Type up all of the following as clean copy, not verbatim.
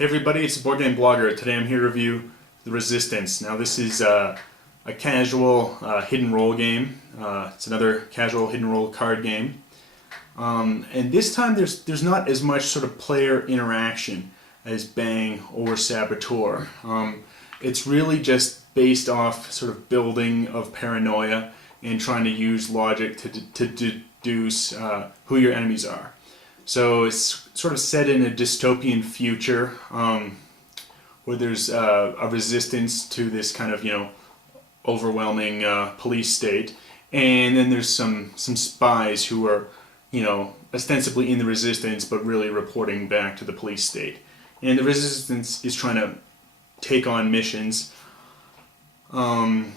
Hey everybody, it's the Board Game Blogger. Today I'm here to review The Resistance. Now this is a casual hidden roll game. It's another casual hidden roll card game. And this time there's not as much sort of player interaction as Bang or Saboteur. It's really just based off sort of building of paranoia and trying to use logic to deduce who your enemies are. So it's sort of set in a dystopian future where there's a resistance to this kind of, overwhelming police state, and then there's some spies who are, ostensibly in the resistance but really reporting back to the police state. And the resistance is trying to take on missions, and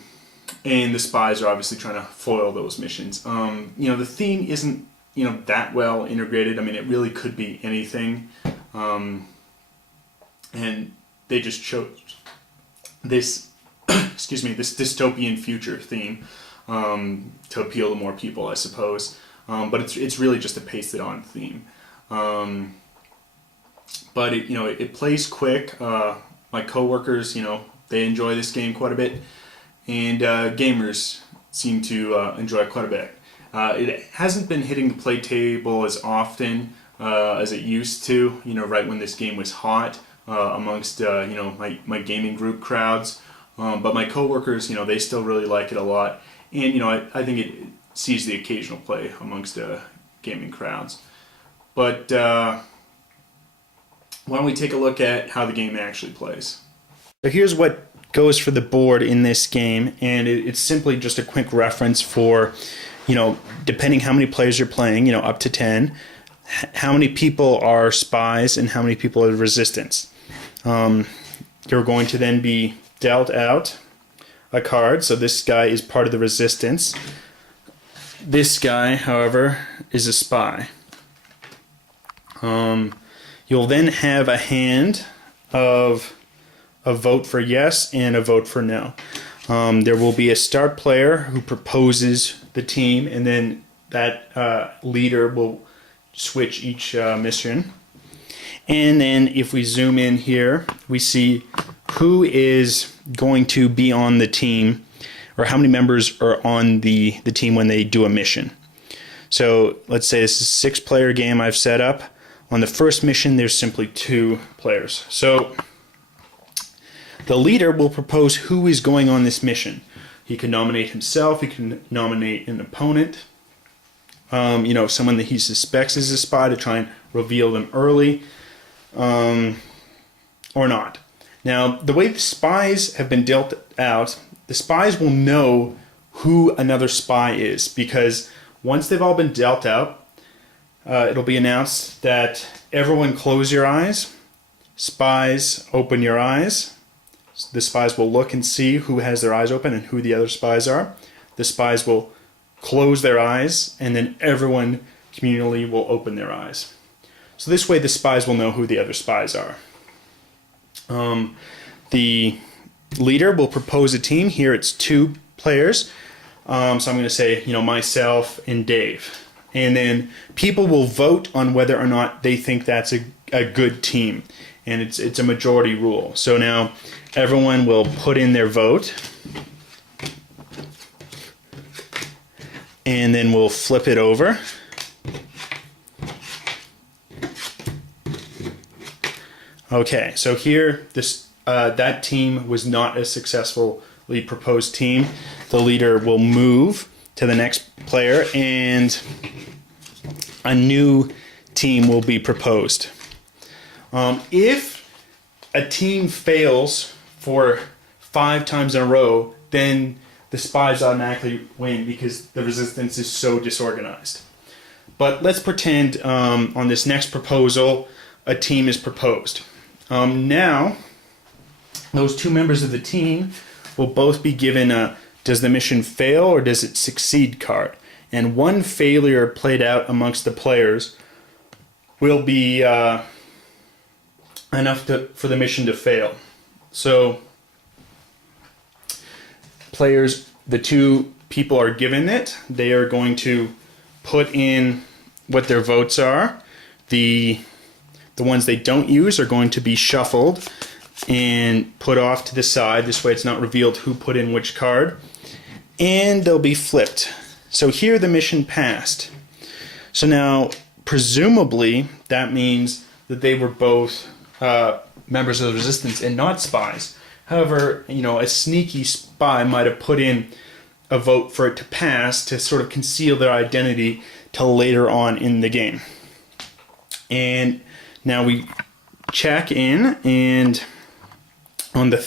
the spies are obviously trying to foil those missions. The theme isn't that well integrated. I mean, it really could be anything, and they just chose this this dystopian future theme to appeal to more people, I suppose. But it's really just a pasted on theme. But it plays quick. My coworkers, they enjoy this game quite a bit, and gamers seem to enjoy it quite a bit. It hasn't been hitting the play table as often as it used to, right when this game was hot amongst, my gaming group crowds. But my coworkers, they still really like it a lot. And, I think it sees the occasional play amongst gaming crowds. But why don't we take a look at how the game actually plays. So here's what goes for the board in this game, and it's simply just a quick reference for depending how many players you're playing, up to 10, how many people are spies and how many people are resistance. You're going to then be dealt out a card, so this guy is part of the resistance. This guy, however, is a spy. You'll then have a hand of a vote for yes and a vote for no. There will be a start player who proposes the team, and then that leader will switch each mission. And then if we zoom in here, we see who is going to be on the team, or how many members are on the team when they do a mission. So let's say this is a 6-player game I've set up. On the first mission, there's simply 2 players. So the leader will propose who is going on this mission. He can nominate himself, he can nominate an opponent, someone that he suspects is a spy to try and reveal them early, or not. Now, the way the spies have been dealt out, the spies will know who another spy is, because once they've all been dealt out, it'll be announced that everyone close your eyes, spies open your eyes. The spies will look and see who has their eyes open and who the other spies are. The spies will close their eyes, and then everyone communally will open their eyes. So this way the spies will know who the other spies are. The leader will propose a team. Here it's 2 players. So I'm going to say, myself and Dave. And then people will vote on whether or not they think that's a good team. And it's a majority rule. So now everyone will put in their vote, and then we'll flip it over. Okay, so here that team was not a successfully proposed team. The leader will move to the next player, and a new team will be proposed. If a team fails for 5 times in a row, then the spies automatically win because the resistance is so disorganized. But let's pretend on this next proposal a team is proposed. Now, those 2 members of the team will both be given a does the mission fail or does it succeed card. And one failure played out amongst the players will be enough for the mission to fail. So players, the 2 people are given it. They are going to put in what their votes are. The The ones they don't use are going to be shuffled and put off to the side. This way it's not revealed who put in which card. And they'll be flipped. So here the mission passed. So now, presumably, that means that they were both members of the Resistance and not spies. However, a sneaky spy might have put in a vote for it to pass to sort of conceal their identity till later on in the game. And now we check in, and on the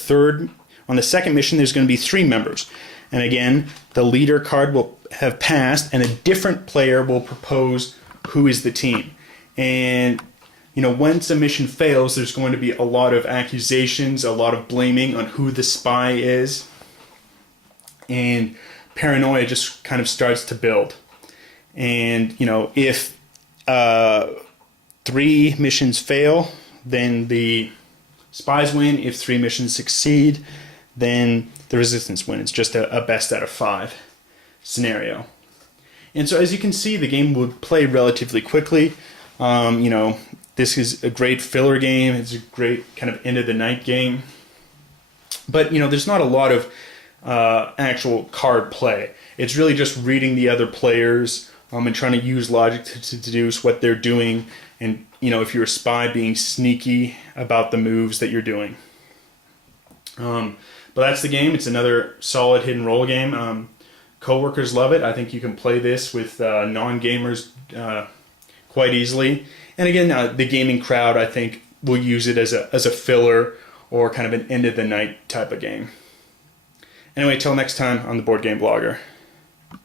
second mission, there's going to be 3 members. And again, the leader card will have passed, and a different player will propose who is the team. And once a mission fails, there's going to be a lot of accusations, a lot of blaming on who the spy is, and paranoia just kind of starts to build. And if 3 missions fail, then the spies win. If 3 missions succeed, then the Resistance win. It's just a best out of 5 scenario. And so as you can see, the game would play relatively quickly. This is a great filler game. It's a great kind of end of the night game. But there's not a lot of actual card play. It's really just reading the other players and trying to use logic to deduce what they're doing. And if you're a spy, being sneaky about the moves that you're doing. But that's the game. It's another solid hidden role game. Coworkers love it. I think you can play this with non-gamers quite easily. And again, the gaming crowd, I think, will use it as a filler or kind of an end of the night type of game. Anyway, till next time on the Board Game Blogger.